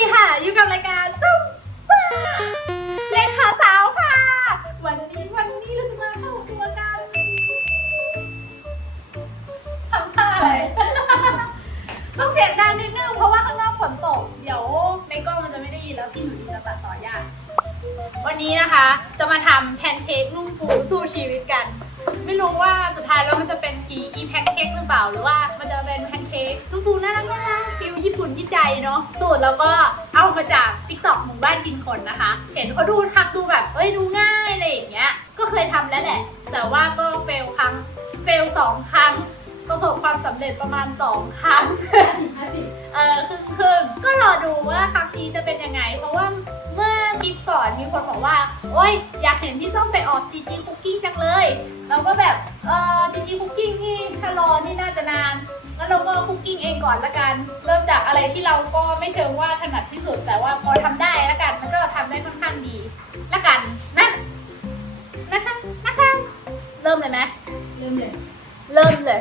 ดีค่ะ อยู่กับรายการซุ่มซ่าเลขาสาวค่ะ วันนี้วันนี้เราจะมาเข้าครัวกันทำท่าอะไร ต้องเสียงดังนิดนึงเพราะว่าข้างนอกฝนตก เดี๋ยวในกล้องมันจะไม่ได้ยินแล้วพี่หนูดีจะตัดต่อยาก วันนี้นะคะ จะมาทำแพนเค้กนุ่มฟูสู้ชีวิตกัน ไม่รู้ว่าสุดท้ายแล้วมันจะเป็นกีอีแพนเค้กหรือเปล่า หรือว่ามันจะเป็นแพนเค้กนุ่มฟูน่ารักน่ารัก ฟิลญี่ปุ่นที่ใจเนาะสูตรแล้วก็เอามาจากติ๊กต็อกหมู่บ้านกินคนนะคะ เห็นเขาดูทำดูแบบเอ้ยดูง่ายอะไรอย่างเงี้ย ก็เคยทำแล้วแหละ แต่ว่าก็เฟลครั้งเฟลสองครั้งประสบความสำเร็จประมาณ 2 ครั้งเออครึ่งครึ่งก็รอดูว่าครั้งนี้จะเป็นยังไง เพราะว่าเมื่อคลิปก่อนมีคนบอกว่า โอ๊ยอยากเห็นพี่ส้มไปออกจีจีคุกกิ้งจังเลย เราก็แบบ เออจีจีคุกกิ้งนี่ถ้ารอนี่น่าจะนาน งั้นเราก็คุกกิ้งเองก่อนละกัน เริ่มจากอะไรที่เราก็ไม่เชิงว่าถนัดที่สุด แต่ว่าพอทำได้ละกันแล้วก็ทำได้ค่อนข้างดีละกันนะนะคะนะคะเริ่มเลยไหมเริ่มเลย เริ่มเลย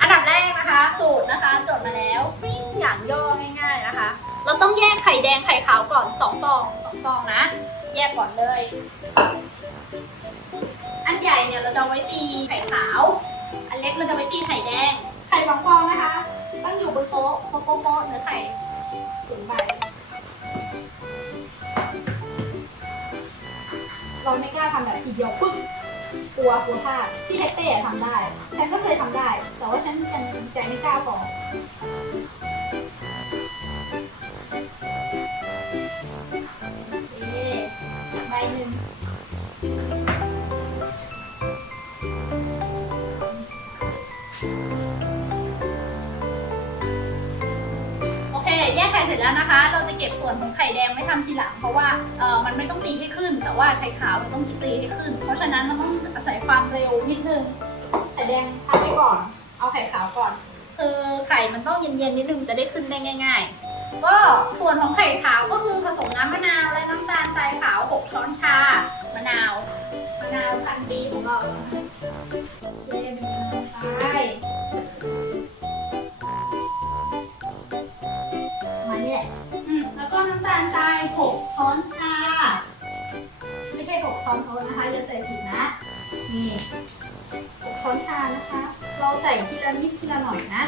อันดับแรกนะคะ สูตรนะคะจดมาแล้วฟิ้งอย่างย่อง่าย ๆนะคะ เราต้องแยกไข่แดงไข่ขาวก่อน2ฟองสองฟองนะ แยกก่อนเลย อันใหญ่เนี่ยเราจะเอาไว้ตีไข่ขาว อันเล็กเราจะไว้ตีไข่แดง ไข่สองฟองนะคะต้องอยู่บนโต๊ะโป๊ะโป๊ะเนื้อไข่สูงไปเราไม่กล้าทำแบบทีเดียวปึ้งกลัวกลัวพลาดพี่ไทเป้ทำได้ ฉันก็เคยทำได้ แต่ว่าฉันยังใจไม่กล้าพอ แล้วนะคะ เราจะเก็บส่วนของไข่แดงไว้ทำทีหลัง เพราะว่าเออมันไม่ต้องตีให้ขึ้น แต่ว่าไข่ขาวมันต้องตีให้ขึ้น เพราะฉะนั้นมันต้องอาศัยความเร็วนิดนึง ไข่แดงทำไปก่อน เอาไข่ขาวก่อน คือไข่มันต้องเย็นๆนิดนึงจะได้ขึ้นได้ง่าย ๆ ก็ส่วนของไข่ขาวก็คือผสมน้ำมะนาวและน้ำตาลทรายขาว 6 ช้อนชามะนาวมะนาวพันธุ์ดีของเรา ช้อนโต๊ะนะคะอย่าใส่ผิดนะ นี่ช้อนชานะคะ เราใส่ทีละนิดทีละหน่อยนะ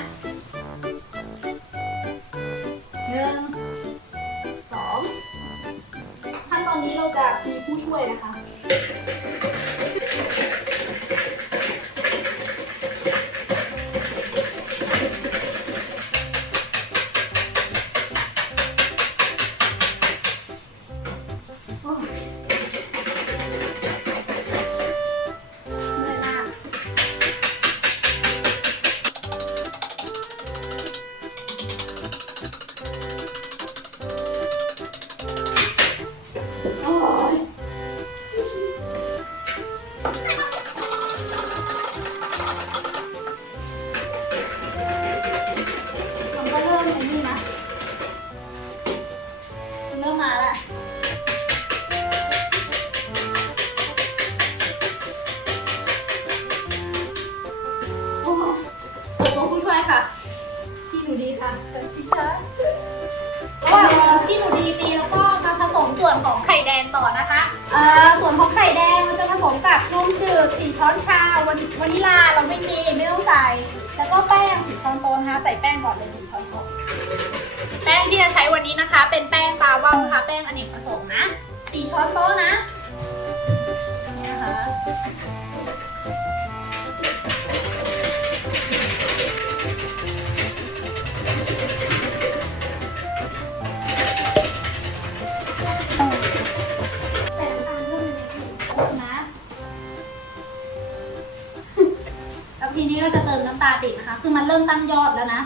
ติมน้ำตาลอีกนะคะ คือมันเริ่มตั้งยอดแล้วนะ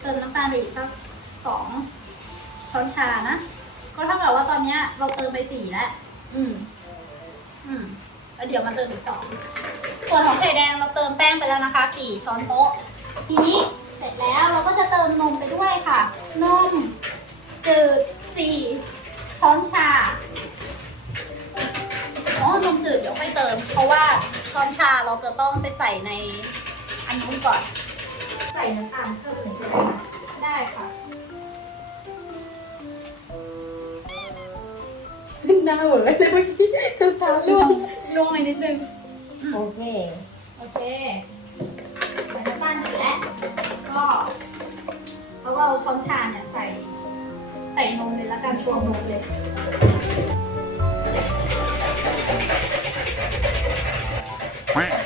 เติมน้ำตาลไปอีกสักสองช้อนชานะ ก็เท่ากับว่าตอนเนี้ย เราเติมไปสี่แล้ว อืม อืม แล้วเดี๋ยวมาเติมอีกสอง ส่วนของไข่แดงเราเติมแป้งไปแล้วนะคะสี่ช้อนโต๊ะ ทีนี้เสร็จแล้วเราก็จะเติมนมไปด้วยค่ะ นมจืดสี่ช้อนชา อ๋อ นมจืดเดี๋ยวค่อยเติม เพราะว่าช้อนชาเราจะต้องไปใส่ใน นู้นก่อน ใส่น้ำตาลเพิ่มหนึ่งได้ค่ะน้าเหวอเลยเมื่อกี้น้ำตาลร่วงลงไปนิดนึง โอเค โอเคใส่น้ำตาลเสร็จแล้ว ก็เพราะว่าเอาช้อนชาเนี่ยใส่ ใส่นมเลยละกันชวงนมเลย quack.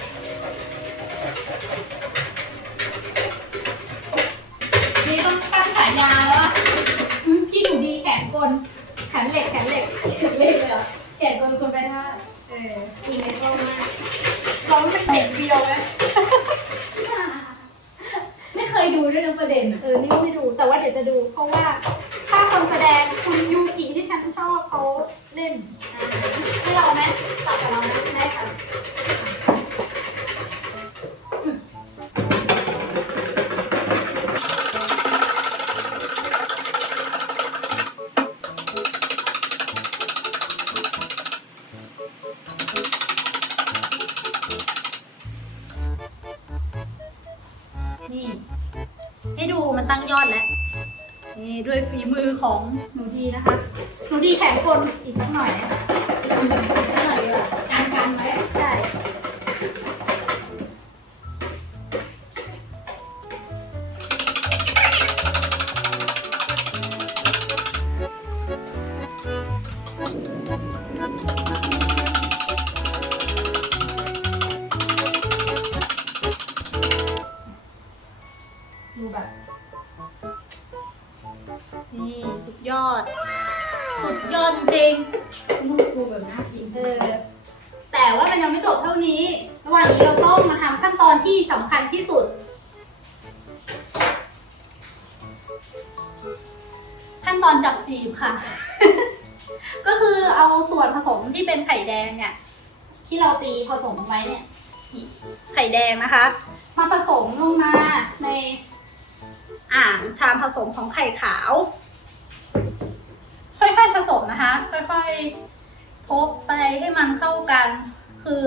แขนเหล็กแขนเหล็กเล่นเลยเหรอแกะคนคนไปท่าเออคุณในกล้องมากเราเป็นเด็กเบียวไหมไม่เคยดูด้วยนะประเด็นอะเออ นี่ก็ไม่ดู แต่ว่าเดี๋ยวจะดู เพราะว่าถ้า ของหนูดีนะคะ ที่สุด ขั้นตอนจับจีบค่ะ ก็คือเอาส่วนผสมที่เป็นไข่แดงเนี่ย ที่เราตีผสมไว้เนี่ยไข่แดงนะคะ มาผสมลงมาในอ่างชามผสมของไข่ขาว ค่อยๆผสมนะคะ ค่อยๆทบไปให้มันเข้ากัน คือ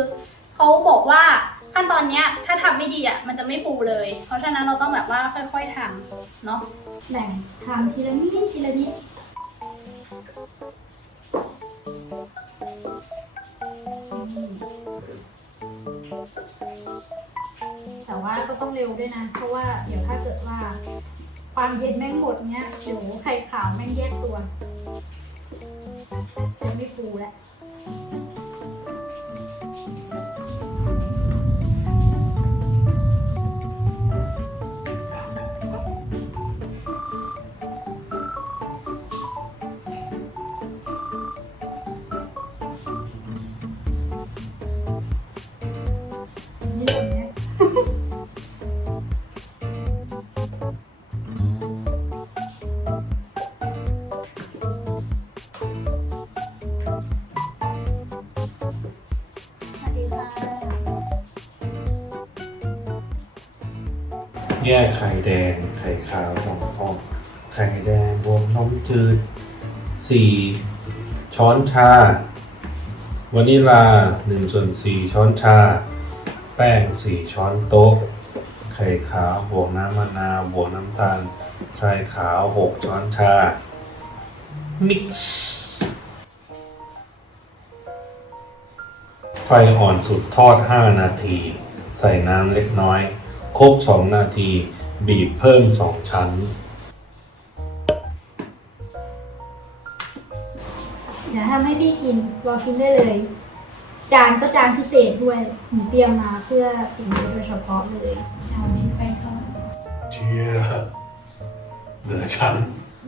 เขาบอกว่า ขั้นตอนเนี้ยถ้าทำไม่ดีอะมันจะไม่ฟูเลย เพราะฉะนั้นเราต้องแบบว่าค่อยๆทำเนาะแบ่งทำทีละนิดทีละนิดนี่แต่ว่าก็ต้องเร็วด้วยนะ เพราะว่าเดี๋ยวถ้าเกิดว่า ความเย็นแม่งหมดเนี้ยเดี๋ยวไข่ขาวแม่งแยกตัวจะไม่ฟูแล้ว ไข่แดง ไข่ขาวสองฟอง ไข่แดงบวกนมจืดสี่ช้อนชาวานิลาหนึ่งส่วนสี่ช้อนชา แป้งสี่ช้อนโต๊ะ ไข่ขาวบวกน้ำมะนาวบวกน้ำตาลทรายขาวหกช้อนชา มิกซ์ไฟอ่อนสุดทอด 5 นาที ใส่น้ำเล็กน้อย ครบ 2 นาที บีบเพิ่ม 2 ชั้น เดี๋ยวทำให้พี่กินรอกินได้เลย จานก็จานพิเศษด้วยหนูเตรียมมาเพื่อสิ่งนี้โดยเฉพาะเลยจานนี้ไปทอดเชียเหลือชั้น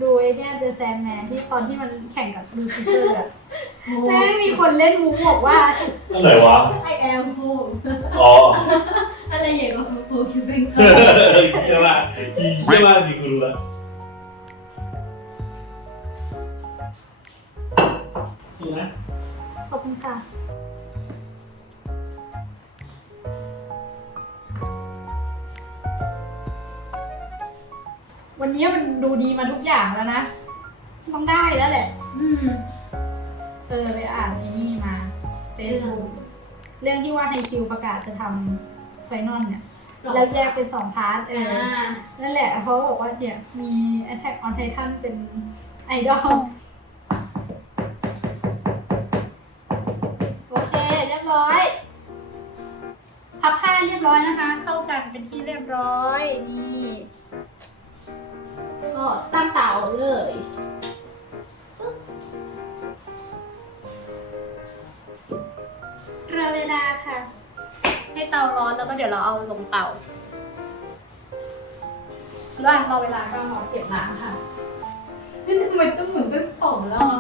ดูไอ้เนี่ยเดอะแซนแมนที่ตอนที่มันแข่งกับลูซิเฟอร์อะแม่งมีคนเล่นมูฟบอกว่า อะไรวะไอแอลฟูอ๋อ อะไรอย่างกับฟูคิวเป็นเยี่ ยมากเยี่ยมากจริงคุณรู้แล้นะขอบคุณค่ะ วันนี้มันดูดีมาทุกอย่างแล้วนะ ต้องได้แล้วแหละ อืม เออไปอ่านไอ้นี่มาเฟซบุ๊กเรื่องที่ว่าไฮคิวประกาศจะทำไฟนอลเนี่ย แล้วแยกเป็นสองพาร์ทเองนั่นแหละเขาบอกว่าเนี่ยมี Attack on Titan เป็นไอดอลโอเคเรียบร้อยพับผ้าเรียบร้อยนะคะ เข้ากันเป็นที่เรียบร้อยนี่ก็ตั้งเตาเลย เดี๋ยวเราเอาลงเตาระหว่างรอเวลาก็เก็บน้ำค่ะนี่ทำไมต้องหมุนเป็นสองรอบ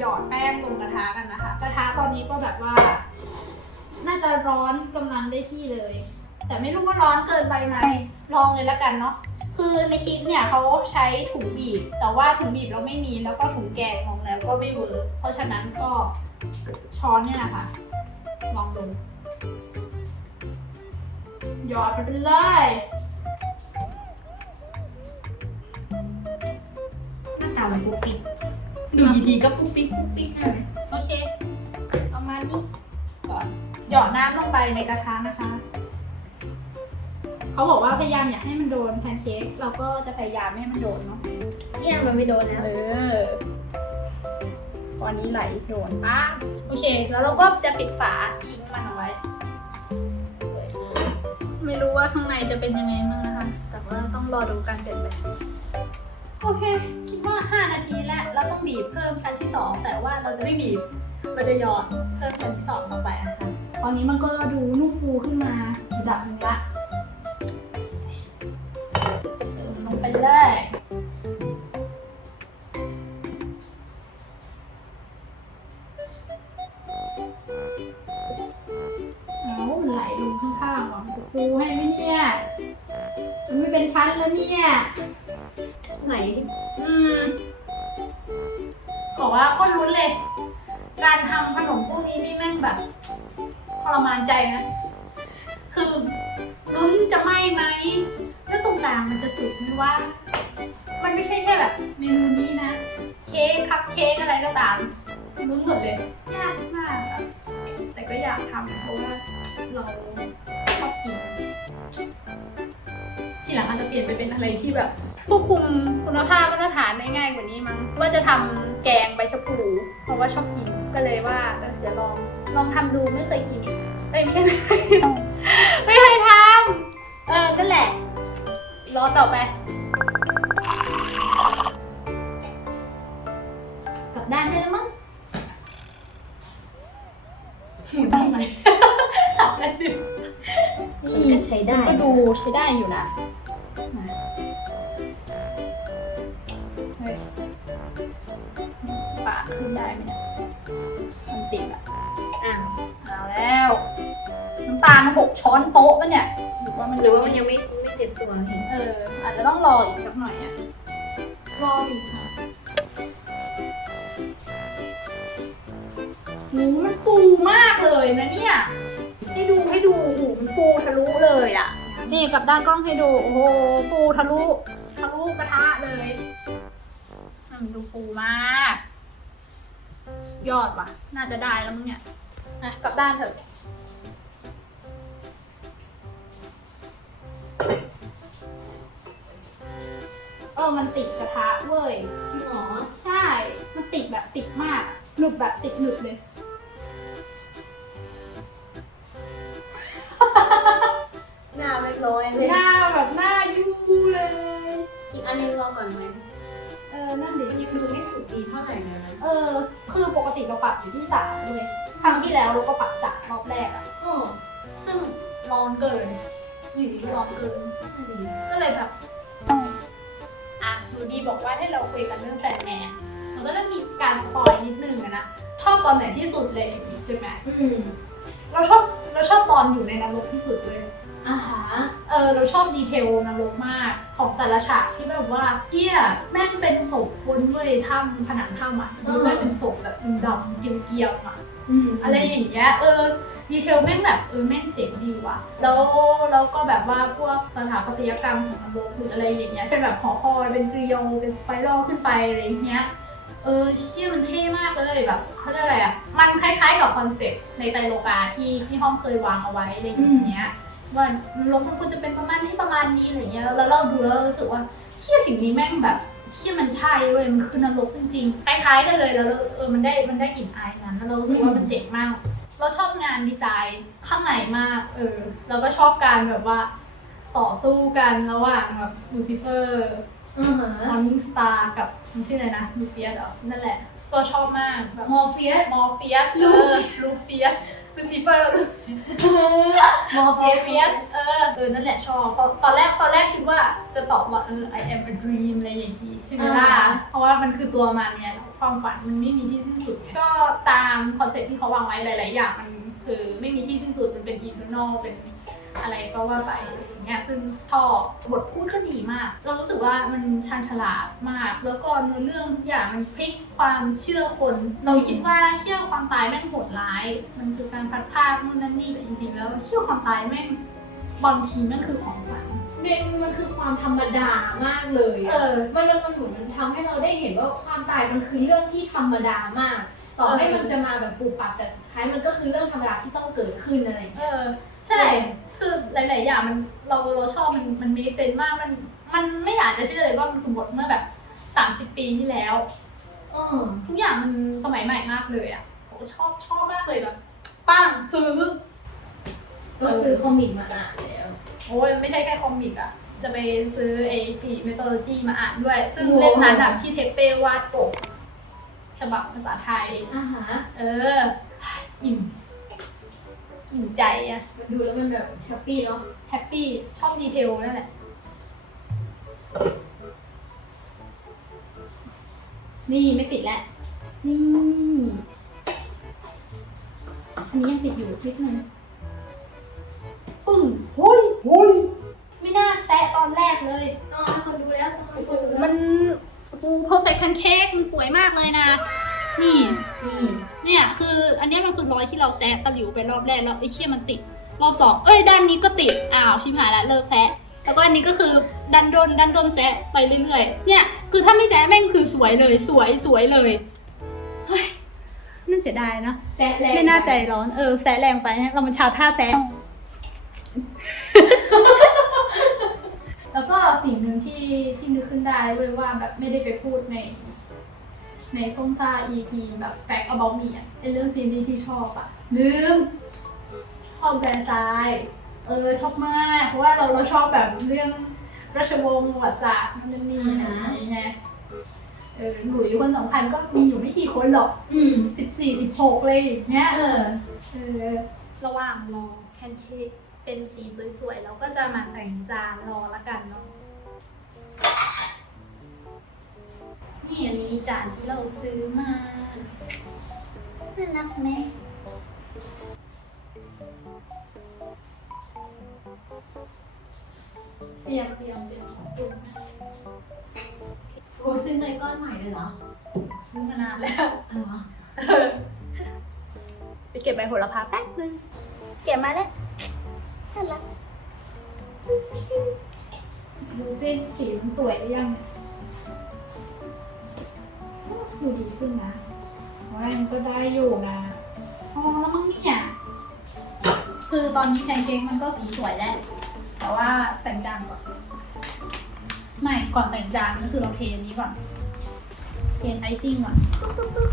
หยอดแป้งลงกระทะกันนะคะ กระทะตอนนี้ก็แบบว่า น่าจะร้อนกำลังได้ที่เลย แต่ไม่รู้ว่าร้อนเกินไปไหมลองเลยแล้วกันเนาะคือในคลิปเนี่ยเขาใช้ถุงบีบ แต่ว่าถุงบีบเราไม่มีแล้วก็ถุงแกงลงแล้วก็ไม่เวิร์กเพราะฉะนั้นก็ช้อนเนี่ยนะคะลองดูหยอดไปเลย ดูดีๆก็ปุ๊กปิ๊กปุ๊กปิ๊กเลยโอเคเอามานี่ก่อนหยอดน้ำลงไปในกระทะนะคะ เขาบอกว่าพยายามอย่าให้มันโดนแพนเค้กเราก็จะพยายามไม่ให้มันโดนเนาะเนี่ยมันไม่โดนนะเออตอนนี้ไหลโดนป้าโอเค แล้วเราก็จะปิดฝาทิ้งมันเอาไว้สวยๆไม่รู้ว่าข้างในจะเป็นยังไงบ้างนะคะ แต่ว่าต้องรอดูการเปลี่ยนแปลง โอเค คิดว่า 5 นาทีแล้วเราต้องบีบเพิ่มชั้นที่ 2 แต่ว่าเราจะไม่บีบเราจะหยอดเพิ่มชั้นที่สองลงไปนะคะ ตอนนี้มันก็ดูนุ่มฟูขึ้นมาระดับหนึงละเติมลงไปเลยเอาไหลลงข้างๆก่อนจะฟูให้ไหมเนี่ยมันไม่เป็นชั้นแล้วเนี่ย ไหน อืมบอกว่าคนลุ้นเลย การทำขนมพวกนี้นี่แม่งแบบทรมานใจนะ คือลุ้นจะไหมไหม แล้วตรงกลางมันจะสุกไหมว่า มันไม่ใช่แค่แบบเมนูนี้นะ เค้กคัพเค้กอะไรก็ตามลุ้นหมดเลย ยากมากอะแต่ก็อยากทำเพราะว่าเราชอบกิน ทีหลังอาจจะเปลี่ยนไปเป็นอะไรที่แบบ ควบคุมคุณภาพมาตรฐานได้ง่ายกว่านี้มั้งว่าจะทำแกงใบชะพลูเพราะว่าชอบกินก็เลยว่าเออเดี๋ยวลองลองทำดูไม่เคยกินเอ้ยไม่ใช่ไม่เคยกินไม่เคยทำเออนั่นแหละ รอต่อไปกลับด้านได้แล้วมั้งหมุนทำไมทำกันดึกนี่ใช้ได้ก็ดูใช้ได้อยู่นะ ขึ้นได้ไหมเนี่ยมันติดอะอะเอาแล้ว น้ำตาลหกช้อนโต๊ะปะเนี่ยหรือว่ามันหรือว่ามันยังไม่ไม่เสร็จตัวเห็นเออ อาจจะต้องรออีกสักหน่อยอะรออยู่ค่ะหูมันฟูมากเลยนะเนี่ย ให้ดูให้ดูหูมันฟูทะลุเลยอะนี่กลับด้านกล้องให้ดู โอ้โห ฟูทะลุ ทะลุกระทะเลยมันดูฟูมาก สุดยอดว่ะ น่าจะได้แล้วมึงเนี่ยนะกลับด้านเถอะเออ มันติดกระทะเว้ย จริงเหรอ ใช่ มันติดแบบติดมากอะหนึบแบบติดหนึบเลย หน้าไม่ร้อยเลยหน้าแบบหน้ายูเลย อีกอันนึงรอก่อนไหมเออ นั่นดิมันยังดูไม่สุดดีเท่าไหร่นะ เออ คือปกติเราปรับอยู่ที่สามเลยครั้งที่แล้วเราก็ปรับสามรอบแรกอะโอ้ซึ่งร้อนเกินอยู่ดีก็ร้อนเกินดีก็เลยแบบอะหนูดีบอกว่าให้เราคุยกันเรื่องแฟนแมนทำก็จะมีการสปอยนิดนึงอะนะชอบตอนไหนที่สุดเลยใช่ไหมอืมเราชอบเราชอบตอนอยู่ในนรกที่สุดเลยอาหารเออเราชอบดีเทลนรกมาก ของแต่ละฉากที่แบบว่าเที่ยแม่งเป็นศพคนด้วยถ้ำผนังถ้ำอะดูแม่งเป็นศพแบบดำๆเกรียมๆอะอืมอะไรอย่างเงี้ยเออดีเทลแม่งแบบเออแม่งเจ๋งดีว่ะแล้วแล้วก็แบบว่าพวกสถาปัตยกรรมของนรกหรืออะไรอย่างเงี้ยเป็นแบบหอคอยเป็นเกลียวเป็นสไปรัลขึ้นไปอะไรอย่างเงี้ยเออเชี่ยมันเท่มากเลยแบบเขาเรียกอะไรอะมันคล้ายๆกับคอนเซ็ปต์ในไตรโลกาที่ที่ห้องเคยวางเอาไว้อะไรอย่างเงี้ย ว่านรกมันควรจะเป็นประมาณนี้ประมาณนี้อะไรเงี้ยแล้วเราดูแล้วเรารู้สึกว่าเชี่ยสิ่งนี้แม่งแบบเชี่ยมันใช่เว้ยมันคือนรกจริงๆคล้ายๆกันเลยแล้วเราเออมันได้มันได้กลิ่นอายนั้นแล้วเรารู้สึกว่ามันเจ๋งมาก เราชอบงานดีไซน์ข้างในมากเออเราก็ชอบการแบบว่าต่อสู้กันระหว่างแบบลูซิเฟอร์อาหารมอร์นิ่งสตาร์กับมันชื่ออะไรนะลูเฟียสเหรอนั่นแหละเราชอบมากแบบมอร์เฟียสมอร์เฟียสเออลูเฟียส ลูซิเฟอร์มอร์เฟเฟียสเฟียสเออเออนั่นแหละชอบตอนตอนแรกตอนแรกคิดว่าจะตอบว่าเออ I am a dream อะไรอย่างนี้ใช่ไหมล่ะเพราะว่ามันคือตัวมันเนี่ยความฝันมันไม่มีที่สิ้นสุดไงก็ตามคอนเซ็ปต์ที่เขาวางไว้หลาย ๆ อย่างมันคือไม่มีที่สิ้นสุดมันเป็น eternal เป็นอะไรก็ว่าไปอะไรอย่าง เงี้ยซึ่งชอบบทพูดก็ดีมาก เรารู้สึกว่ามันชาญฉลาดมาก แล้วก็เนื้อเรื่องทุกอย่างมันพลิกความเชื่อคน เราคิดว่าเชื่อความตายแม่งโหดร้าย มันคือการพัดพรากนู่นนั่นนี่แต่จริงๆแล้วเชื่อความตายแม่งบางทีแม่งคือของฝันมันมันคือความธรรมดามากเลยเออะอมันมันมันเหมือนมันทำให้เราได้เห็นว่าความตายมันคือเรื่องที่ธรรมดามาก ต่อให้เออมันจะมาแบบปูปับแต่สุดท้ายมันก็คือเรื่องธรรมดาที่ต้องเกิดขึ้นอะไรอย่างเอเงี้ยอใช่ คือหลาย ๆ อย่างมันเราเราชอบมันมันมีเซนมากมันมันไม่อยากจะเชื่อเลยว่ามันคือบทเมื่อแบบ30ปีที่แล้วเออทุกอย่างมันสมัยใหม่มากเลยอะโอ้ชอบชอบมากเลยแบบปังซื้อ ก็ซื้อคอมิกมาอ่านแล้ว โอ้ยไม่ใช่แค่คอมิกอะจะไปซื้อไอ้ปีเมโทโลจีมาอ่านด้วย ซึ่งโอ้เล่มนั้นอะพี่เทปเป้วาดปกฉบับภาษาไทยอาหารเออ อิ่ม อิ่มใจอะมันดูแล้วมันแบบแฮปปี้เนาะแฮปปี้ชอบดีเทลนั่นแหละ นี่ไม่ติดแล้ว นี่ อันนี้ยังติดอยู่นิดนึงปึ้งโฮ้ยโฮ้ยไม่น่าแซะตอนแรกเลยอ๋อคนดูแล้วต้องคนดูมัน โอ้ perfect pancake มันสวยมากเลยนะ นี่ นี่เนี่ย คืออันเนี้ยมันคือรอยที่เราแซะตะหลิวไปรอบแรกแล้วไอ้เชี่ยมันติด รอบสองเอ้ยด้านนี้ก็ติดอ้าวชิบหายละเลิกแซะแล้วก็อันนี้ก็คือดันโดนดันโดนแซะไปเรื่อยๆเนี่ย คือถ้าไม่แซะแม่งคือสวยเลย สวยสวยเลยเฮ้ยน่าเสียดายนะแซะแรงไม่น่าใจร้อนเออแซะแรงไปเนี่ยเรามันชาวท่าแซะ แล้วก็สิ่งหนึ่งที่ที่นึกขึ้นได้เว้ยว่าแบบไม่ได้ไปพูดใน ในส้มซ่า EP แบบแฟก about me อะไอเรื่องซีรีส์ที่ชอบอะลืมชอบแบรนด์ไซด์เออชอบมาก เพราะว่าเราเราชอบแบบเรื่องราชวงศ์ประวัติศาสตร์นั่นนี่อะไรอย่างเงี้ยเออหลุยคนสำคัญก็มีอยู่ไม่กี่คนหรอก อืมสิบสี่สิบหกเลยอย่างเนี้ยเออเออระหว่างรอแพนเค้กเป็นสีสวยๆเราก็จะมาแต่งจานรอละกันเนาะ นี่อันนี้จานที่เราซื้อมา น่ารักไหมเตรียมเตรียมเตรียมของปรุงนะโหซื้อเนยก้อนใหม่เลยเหรอ ซื้อมานานแล้วอ๋อไปเก็บใบโหระพาแป๊บนึง เก็บมาแล้วน่ารักดูสิสีมันสวยหรือยัง ดูดีขึ้นนะว่ามันก็ได้อยู่นะพอแล้วมั้งเนี่ยคือตอนนี้แพนเค้กมันก็สีสวยแล้ว แต่ว่าแต่งจานก่อน ไม่ก่อนแต่งจานก็คือเราเทอันนี้ก่อนเทไอซิ่งก่อนปึ๊บปึ๊บปึ๊บ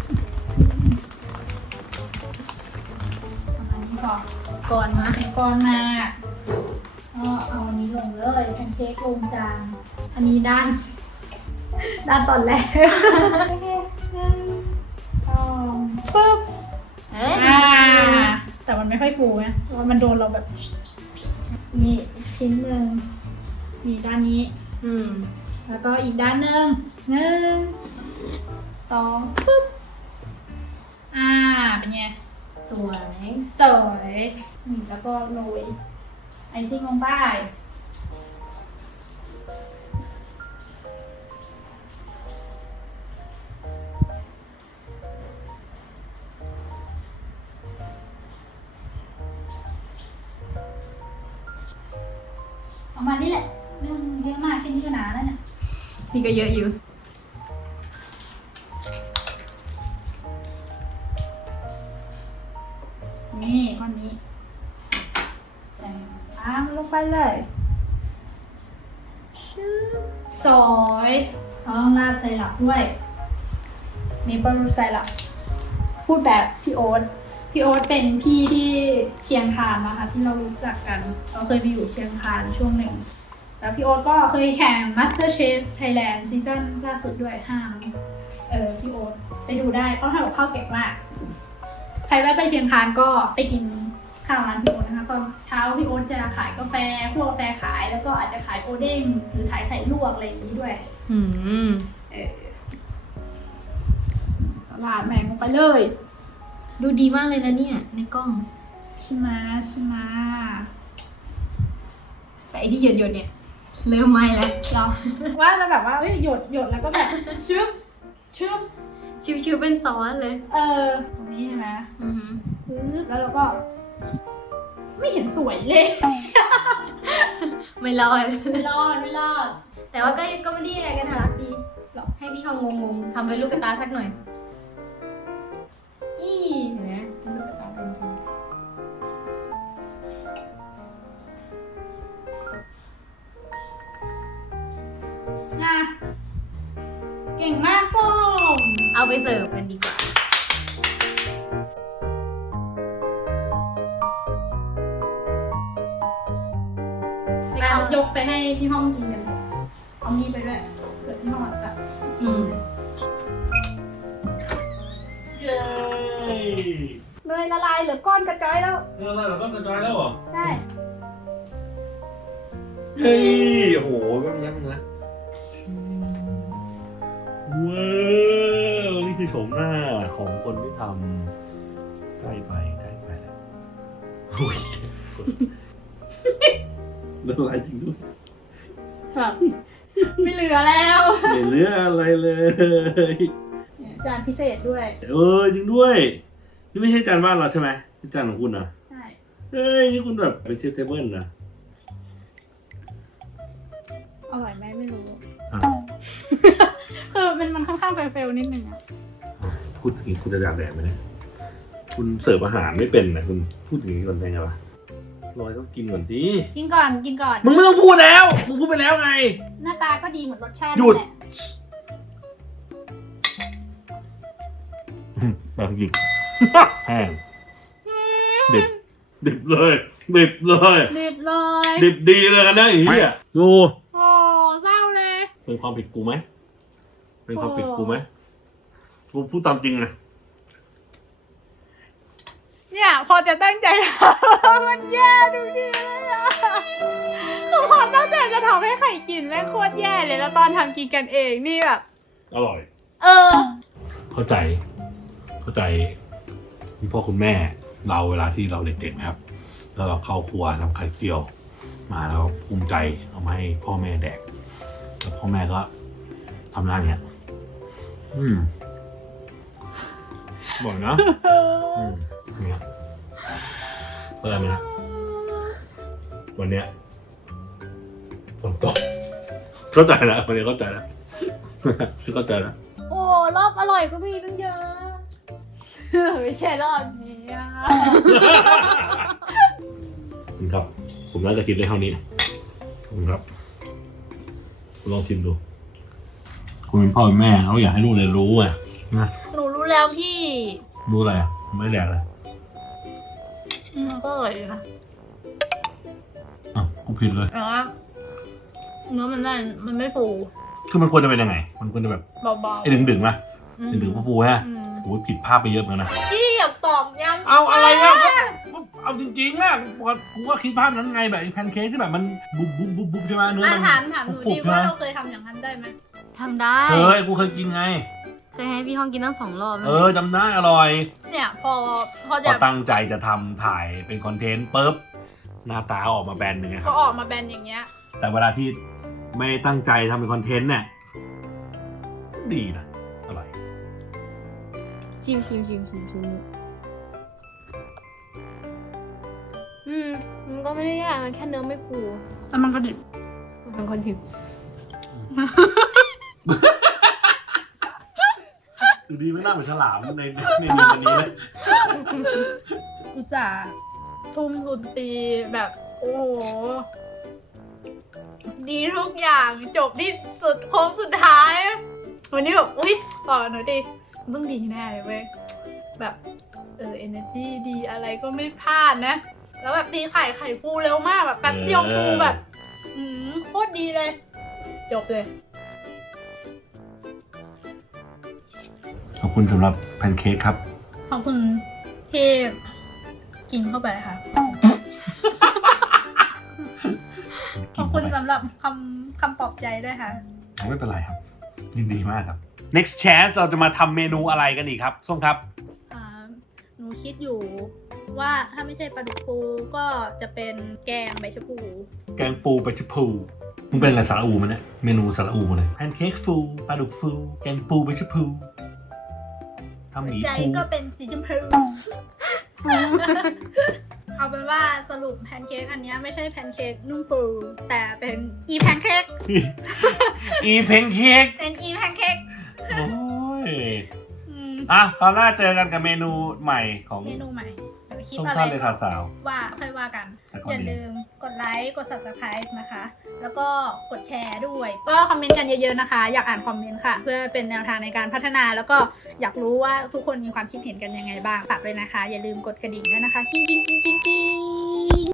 ประมาณนี้ก่อนก่อนมาก่อนมาก็เอาอันนี้ลงเลยแพนเค้กลงจาน อันนี้ด้าน ด้านตอนแรกหนึ่งสอง ปึ๊บเอ๊ะอ่า แต่มันไม่ค่อยฟูนะเพราะว่ามันโดนเราแบบนี่ชิ้นหนึ่งมีด้านนี้ อืม แล้วก็อีกด้านหนึ่งหนึ่งสองปุ๊บอ่าเป็นไงสวย สวยนี่แล้วก็โรยไอซิ่งลงไป ประมาณนี้แหละเรื่องเยอะมากแค่นี้ก็หนาแล้วเนี่ยนี่ก็เยอะอยู่ นี่ก้อนนี้แต่งตามลงไปเลยชืบสวยเราต้องราดไซรัปด้วยมีบรูไซรัปพูดแบบพี่โอ๊ต พี่โอ๊ตเป็นพี่ที่เชียงคานนะคะ ที่เรารู้จักกัน เราเคยไปอยู่เชียงคานช่วงหนึ่งแล้วพี่โอ๊ตก็เคยแข่ง Master Chef Thailand ซีซั่นล่าสุดด้วยห้าเออพี่โอ๊ตไปดูได้เขาทำกับข้าวเก่งมากใครแวะไปเชียงคานก็ไปกินข้าวร้านพี่โอ๊ตนะคะตอนเช้าพี่โอ๊ตจะขายกาแฟคั่วกาแฟขายแล้วก็อาจจะขายโอเด้งหรือขายไข่ลวกอะไรอย่างนี้ด้วย อืมเออราดแมงลงไปเลย ดูดีมากเลยนะเนี่ยในกล้อง ใช่ไหมใช่ไหมแต่ไอที่หยดหยดๆเนี่ยเริ่มไหม้แล้วเราว่าจะแบบว่าเฮ้ยหยดหยดแล้วก็แบบชึบชึบชิวๆเป็นซอสเลย เออ ตรงนี้ใช่ไหมอือหือปึ๊บแล้วเราก็ ไม่เห็นสวยเลย ไม่รอดไม่รอดไม่รอด แต่ว่าก็ก็ไม่ได้อะไรกันน่ารักดีหรอกให้พี่เขางงๆทำเป็นลูกกระตาสักหน่อย นี่เห็นไหมทำลูกกระตาเป็นทีนะเก่งมากส้มเอาไปเสิร์ฟกันดีกว่าแล้วยกไปให้พี่ห้องกินกันเลยเอามีดไปด้วยเกิดพี่ห้องตัดอืมเย้เนย ละลายเหลือก้อนกระจอยแล้วเรื่องอะไรเราก็กระจายแล้วเหรอ ได้ เฮ้ย โอ้โหแป๊บนึงนะว้าวนี่คือโฉมหน้าของคนที่ทำใกล้ไปใกล้ไปโอ้ยละลายจริงด้วยครับไม่เหลือแล้วไม่เหลืออะไรเลยเนี่ยจานพิเศษด้วย เออจริงด้วย นี่ไม่ใช่จานบ้านเราใช่ไหมนี่จานของคุณนะใช่เฮ้ยนี่คุณแบบเป็นเชฟเทเบิลนะอร่อยไหมไม่รู้อะคือมันมันค่อนข้างเฟลๆนิดนึงอะพูดอย่างนี้คุณจะด่าแดดไหมเนี่ยคุณเสิร์ฟอาหารไม่เป็นนะคุณพูดอย่างนี้ก่อนได้ไงวะลอยต้องกินก่อนสิกินก่อนกินก่อน มึงไม่ต้องพูดแล้วมึงพูดไปแล้วไง หน้าตาก็ดีเหมือนรสชาติหยุดนั่นแหละแบบหยิก แห้งดิบดิบเลย ดิบเลยรีบเลยดิบดีเลยกันนะไอ้เหี้ยดูโอ้เศร้าเลย เป็นความผิดกูไหม เป็นความผิดกูไหมกูพูดตามจริงนะเนี่ย พอจะตั้งใจทำมันแย่ดูดิเลยอะคือพอตั้งใจจะทำให้ไข่กินแม่งโคตรแย่เลยแล้วตอนทำกินกันเองนี่แบบ อร่อย เออ เข้าใจ เข้าใจ คุณพ่อคุณแม่เราเวลาที่เราเด็กๆนะครับ แล้วเราเข้าครัวทำไข่เจียว มาแล้วภูมิใจเอามาให้พ่อแม่แดกแล้วพ่อแม่ก็ทำหน้าเนี้ยอืมบ่อยนะอืมเนี่ยเปิดไหมนะวันเนี้ยฝนตกเข้าใจแล้ววันนี้เข้าใจแล้วเข้าใจแล้วโอ้รอบอร่อยก็มีตั้งเยอะ ไม่ใช่รอบนี้อะครับ ผมน่าจะกินได้เท่านี้ขอบคุณครับคุณลองชิมดู คุณเป็นพ่อเป็นแม่เขาอยากให้ลูกเรียนรู้ไงนะหนูรู้แล้วพี่รู้อะไรอะไม่แดกเลยมันก็อร่อยดีนะอะกูผิดเลย แต่ว่าเนื้อมันได้มันไม่ฟูคือมันควรจะเป็นยังไง มันควรจะแบบเบาไอ้ดึงดึงๆนะๆอืมดึงดึงๆฟูๆฮะ อืม โอ้ยผิดภาพไปเยอะเหมือนกันนะ พี่อยากตอบย้ำเอาอะไรอะก็เอาจริงๆอะกูก็กูก็คิดภาพนั้นไงแบบไอ้แพนเค้กที่แบบมันบุบบุบบุบบุบใช่ไหมเนื้ออะมันถามถามหนูฟุดิบๆใช่ไหมว่าเราเคยทำอย่างนั้นได้ไหมทำได้ เคยกูเคยกินไง เคจะให้พี่ห้องกินตั้งสองรอบเออจำได้อร่อย เนี่ยพอพอพจะอตั้งใจจะทำถ่ายเป็นคอนเทนต์ปุ๊บหน้าตาออกมาแบนหนึ่งไงคเขารับออกมาแบนอย่างเงี้ยแต่เวลาที่ไม่ตั้งใจทำเป็นคอนเทนต์เนี่ยดีนะอร่อย ชิมชิมชิมชิมชิมนี่อืม มันก็ไม่ได้ยาก มันแค่เนื้อไม่ฟูแล้วมันก็ดิบเป็นคนทิมคือดีไม่น่าเหมือนฉลามในในเมนูอันนี้เลยอุตส่าห์ทุ่มทุนตีแบบ โอ้โห ดีทุกอย่างจบที่สุดโค้งสุดท้าย วันนี้แบบ อุ๊ยต่อหน่อยดิมัน ต้องดีแน่เลยเว้ยแบบเออ energy ดีอะไรก็ไม่พลาดนะ แล้วแบบตีไข่ไข่ฟูเร็วมากแบบแป๊บเดียวฟูแบบอืมโคตรดีเลย จบเลย ขอบคุณสำหรับแพนเค้กครับ ขอบคุณที่กินเข้าไปค่ะ ขอบคุณสำหรับคำคำปลอบใจด้วยค่ะ ไม่เป็นไรครับ ยินดีมากครับ next chance เราจะมาทำเมนูอะไรกันอีกครับส้มครับ อ่าหนูคิดอยู่ว่าถ้าไม่ใช่ปลาดุกฟูก็จะเป็นแกงใบชะพูแกงปูไปชะพูมึงเป็นอะไรสาระอูมันเนี่ยเมนูสาระอูหมดเลยแพนเค้กฟูปลาดุกฟู แกงปูไปชะพูทำหมีใจฟูก็เป็นสีชมพูเอาเป็นว่าสรุปแพนเค้กอันเนี้ยไม่ใช่แพนเค้กนุ่มฟู แต่เป็นอีแพนเค้กอีเพนเค้กเป็นอีแพนเค้ก โอ้ยอืมอะตอนหน้าเจอกันกับเมนูใหม่ของเมนูใหม่เดี๋ยวคิดส้มอะไรชาติเลยค่ะสาว ว่าค่อยว่ากัน แต่ก่ออนย่าอื่น ลืมกดไลค์กด subscribe นะคะ แล้วก็กดแชร์ด้วย ก็คอมเมนต์กันเยอะๆนะคะ อยากอ่านคอมเมนต์ค่ะ เพื่อเป็นแนวทางในการพัฒนา แล้วก็อยากรู้ว่าทุกคนมีความคิดเห็นกันยังไงบ้างฝากด้วยนะคะ อย่าลืมกดกระดิ่งด้วยนะคะ กิ้งกิ้งกิ้งกิ้งกิ้ง